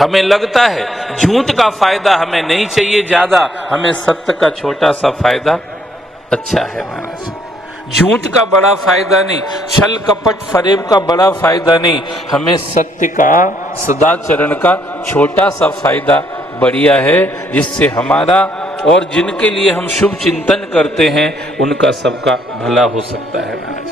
हमें लगता है झूठ का फायदा हमें नहीं चाहिए ज्यादा, हमें सत्य का छोटा सा फायदा अच्छा है महाराज। झूठ का बड़ा फायदा नहीं, छल कपट फरेब का बड़ा फायदा नहीं, हमें सत्य का सदाचरण का छोटा सा फायदा बढ़िया है, जिससे हमारा और जिनके लिए हम शुभ चिंतन करते हैं उनका सबका भला हो सकता है महाराज।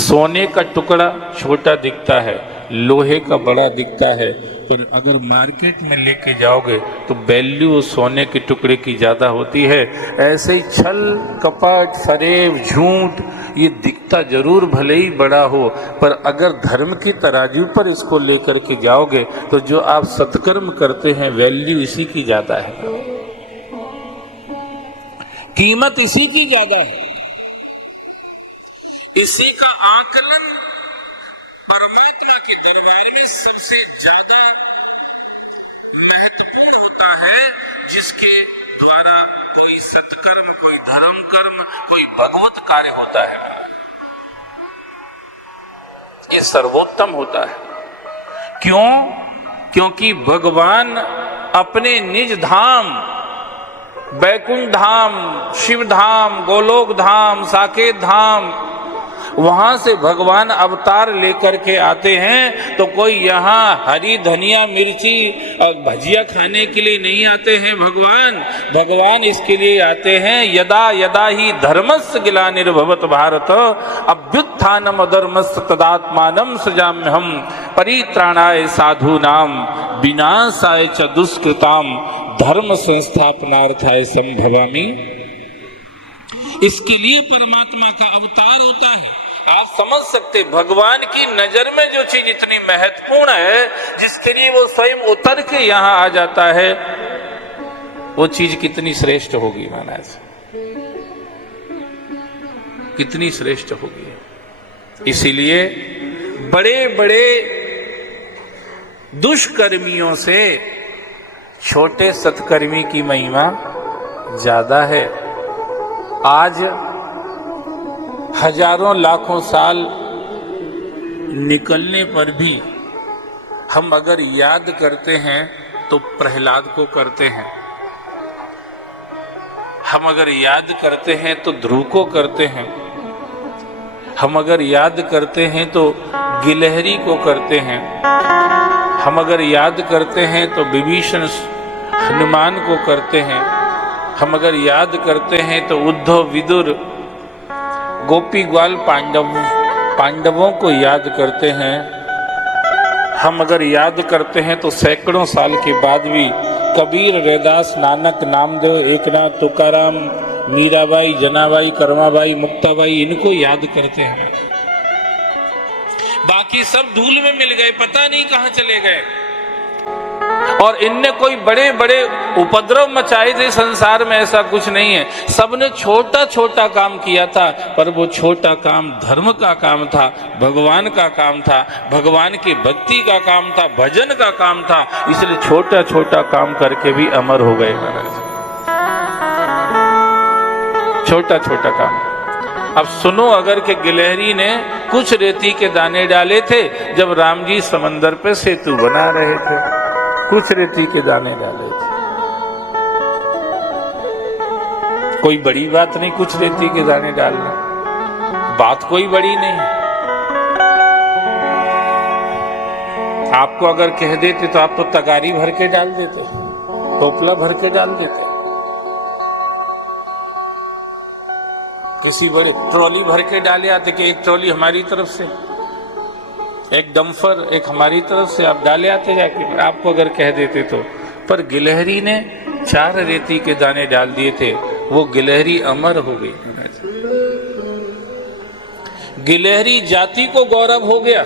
सोने का टुकड़ा छोटा दिखता है, लोहे का बड़ा दिखता है, पर अगर मार्केट में लेके जाओगे तो वैल्यू सोने के टुकड़े की ज्यादा होती है। ऐसे ही छल कपट फरेब झूठ ये दिखता जरूर भले ही बड़ा हो, पर अगर धर्म की तराजू पर इसको लेकर के जाओगे तो जो आप सत्कर्म करते हैं वैल्यू इसी की ज्यादा है, कीमत इसी की ज्यादा है। इसी का आकलन परमात्मा के दरबार में सबसे ज्यादा महत्वपूर्ण होता है, जिसके द्वारा कोई सत्कर्म, कोई धर्म कर्म, कोई भगवत कार्य होता है, ये सर्वोत्तम होता है। क्यों? क्योंकि भगवान अपने निज धाम बैकुंठ धाम, शिव धाम, गोलोक धाम, साकेत धाम, वहां से भगवान अवतार लेकर के आते हैं, तो कोई यहाँ हरी धनिया मिर्ची और भजिया खाने के लिए नहीं आते हैं भगवान इसके लिए आते हैं, यदा यदा ही धर्मस्य ग्लानिर्भवत भारत अभ्युत्थानम अधर्मस्य तदात्मानं सृजाम्यहम् परित्राणाय साधूनां विनाशाय च दुष्कृतां धर्म संस्थापनार्थाय संभवामि। इसके लिए परमात्मा का अवतार होता है। आप समझ सकते भगवान की नजर में जो चीज इतनी महत्वपूर्ण है, जिसके लिए वो स्वयं उतर के यहाँ आ जाता है, वो चीज कितनी श्रेष्ठ होगी महाराज, कितनी श्रेष्ठ होगी। इसीलिए बड़े बड़े दुष्कर्मियों से छोटे सत्कर्मी की महिमा ज्यादा है। आज हजारों लाखों साल निकलने पर भी हम अगर याद करते हैं तो प्रहलाद को करते हैं, हम अगर याद करते हैं तो ध्रुव को करते हैं, हम अगर याद करते हैं तो गिलहरी को करते हैं, हम अगर याद करते हैं तो विभीषण हनुमान को करते हैं, हम अगर याद करते हैं तो उद्धव विदुर गोपी ग्वाल पांडवों को याद करते हैं, हम अगर याद करते हैं तो सैकड़ों साल के बाद भी कबीर, रैदास, नानक, नामदेव, एकनाथ, तुकाराम, मीराबाई, जनाबाई, कर्माबाई, मुक्ताबाई, इनको याद करते हैं। बाकी सब धूल में मिल गए, पता नहीं कहां चले गए। और इनने कोई बड़े बड़े उपद्रव मचाए थे संसार में, ऐसा कुछ नहीं है। सबने छोटा छोटा काम किया था, पर वो छोटा काम धर्म का काम था, भगवान का काम था, भगवान की भक्ति का काम था, भजन का काम था, इसलिए छोटा छोटा काम करके भी अमर हो गए महाराज। छोटा छोटा काम। अब सुनो, अगर के गिलहरी ने कुछ रेती के दाने डाले थे जब राम जी समंदर पे सेतु बना रहे थे, कुछ रेती के दाने डाले थे, कोई बड़ी बात नहीं कुछ रेती के दाने डालना, बात कोई बड़ी नहीं। आपको अगर कह देते तो आप तो तगारी भर के डाल देते, टोपला भर के डाल देते, किसी बड़े ट्रॉली भर के डाले आते कि एक ट्रॉली हमारी तरफ से, एक डंफर एक हमारी तरफ से, आप डाले आते जाके, आपको अगर कह देते तो। पर गिलहरी ने 4 रेती के दाने डाल दिए थे, वो गिलहरी अमर हो गई। गिलहरी जाति को गौरव हो गया।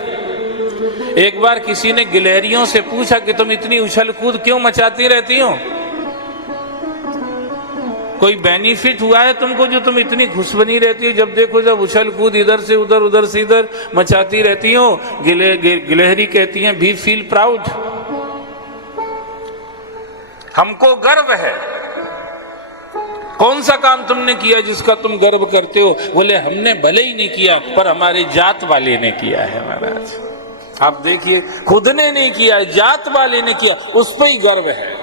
एक बार किसी ने गिलहरियों से पूछा कि तुम इतनी उछल कूद क्यों मचाती रहती हो, कोई बेनिफिट हुआ है तुमको जो तुम इतनी खुश बनी रहती हो, जब देखो जब उछल कूद इधर से उधर उधर से इधर मचाती रहती हो। गिलहरी कहती हैं वी फील प्राउड, हमको गर्व है। कौन सा काम तुमने किया जिसका तुम गर्व करते हो? बोले हमने भले ही नहीं किया पर हमारे जात वाले ने किया है महाराज। आप देखिए, खुद ने नहीं किया, जात वाले ने किया, उस पर ही गर्व है।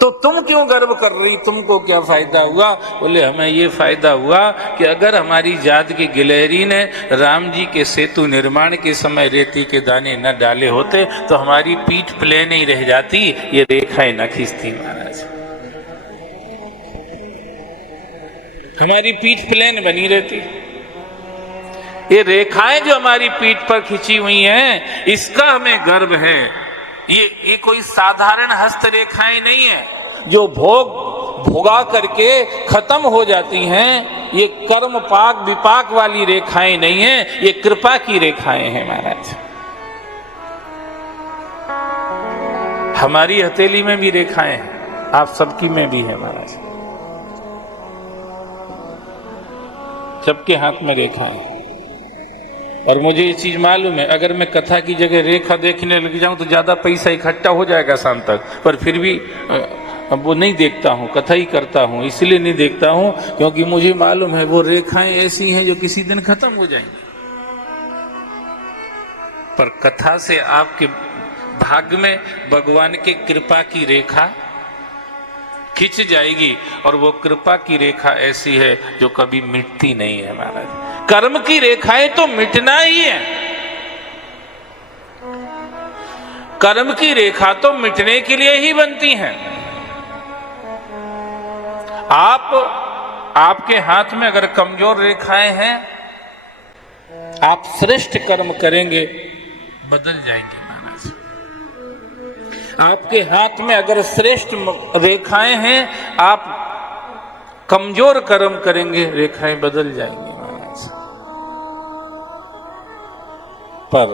तो तुम क्यों गर्व कर रही, तुमको क्या फायदा हुआ? बोले हमें ये फायदा हुआ कि अगर हमारी जात के गिलहरी ने राम जी के सेतु निर्माण के समय रेती के दाने न डाले होते तो हमारी पीठ प्लेन ही रह जाती, ये रेखाएं न खींचती महाराज, हमारी पीठ प्लेन बनी रहती। ये रेखाएं जो हमारी पीठ पर खींची हुई हैं, इसका हमें गर्व है। ये कोई साधारण हस्त रेखाएं नहीं है जो भोगा करके खत्म हो जाती हैं। ये कर्म पाक विपाक वाली रेखाएं नहीं है, ये कृपा की रेखाएं हैं महाराज। हमारी हथेली में भी रेखाएं हैं, आप सबकी में भी है महाराज, सबके हाथ में रेखाएं। और मुझे ये चीज मालूम है, अगर मैं कथा की जगह रेखा देखने लग जाऊं तो ज्यादा पैसा इकट्ठा हो जाएगा शाम तक, पर फिर भी अब वो नहीं देखता हूं, कथा ही करता हूं। इसलिए नहीं देखता हूं क्योंकि मुझे मालूम है वो रेखाएं ऐसी हैं जो किसी दिन खत्म हो जाएंगी। पर कथा से आपके भाग्य में भगवान के कृपा की रेखा खिंच जाएगी, और वो कृपा की रेखा ऐसी है जो कभी मिटती नहीं है महाराज। कर्म की रेखाएं तो मिटना ही है, कर्म की रेखा तो मिटने के लिए ही बनती हैं। आपके हाथ में अगर कमजोर रेखाएं हैं, आप श्रेष्ठ कर्म करेंगे बदल जाएंगे महाराज। आपके हाथ में अगर श्रेष्ठ रेखाएं हैं, आप कमजोर कर्म करेंगे, रेखाएं बदल जाएंगी महाराज। पर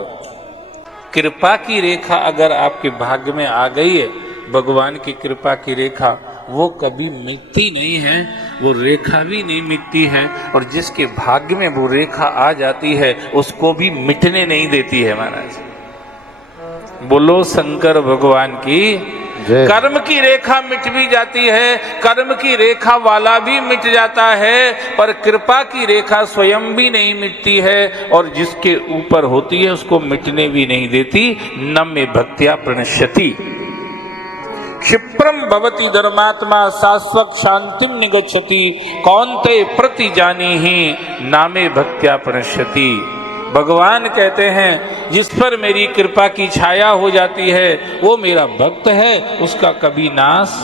कृपा की रेखा अगर आपके भाग्य में आ गई है, भगवान की कृपा की रेखा, वो कभी मिटती नहीं है, वो रेखा भी नहीं मिटती है, और जिसके भाग्य में वो रेखा आ जाती है उसको भी मिटने नहीं देती है महाराज। बोलो शंकर भगवान की। कर्म की रेखा मिट भी जाती है, कर्म की रेखा वाला भी मिट जाता है, पर कृपा की रेखा स्वयं भी नहीं मिटती है, और जिसके ऊपर होती है उसको मिटने भी नहीं देती। न में भक्त्या प्रणश्यति क्षिप्रम भवति धर्मात्मा शाश्वत शांतिम निगच्छति कौन्ते प्रति जानी ही नामे भक्त्या प्रणश्यति। भगवान कहते हैं जिस पर मेरी कृपा की छाया हो जाती है वो मेरा भक्त है, उसका कभी नाश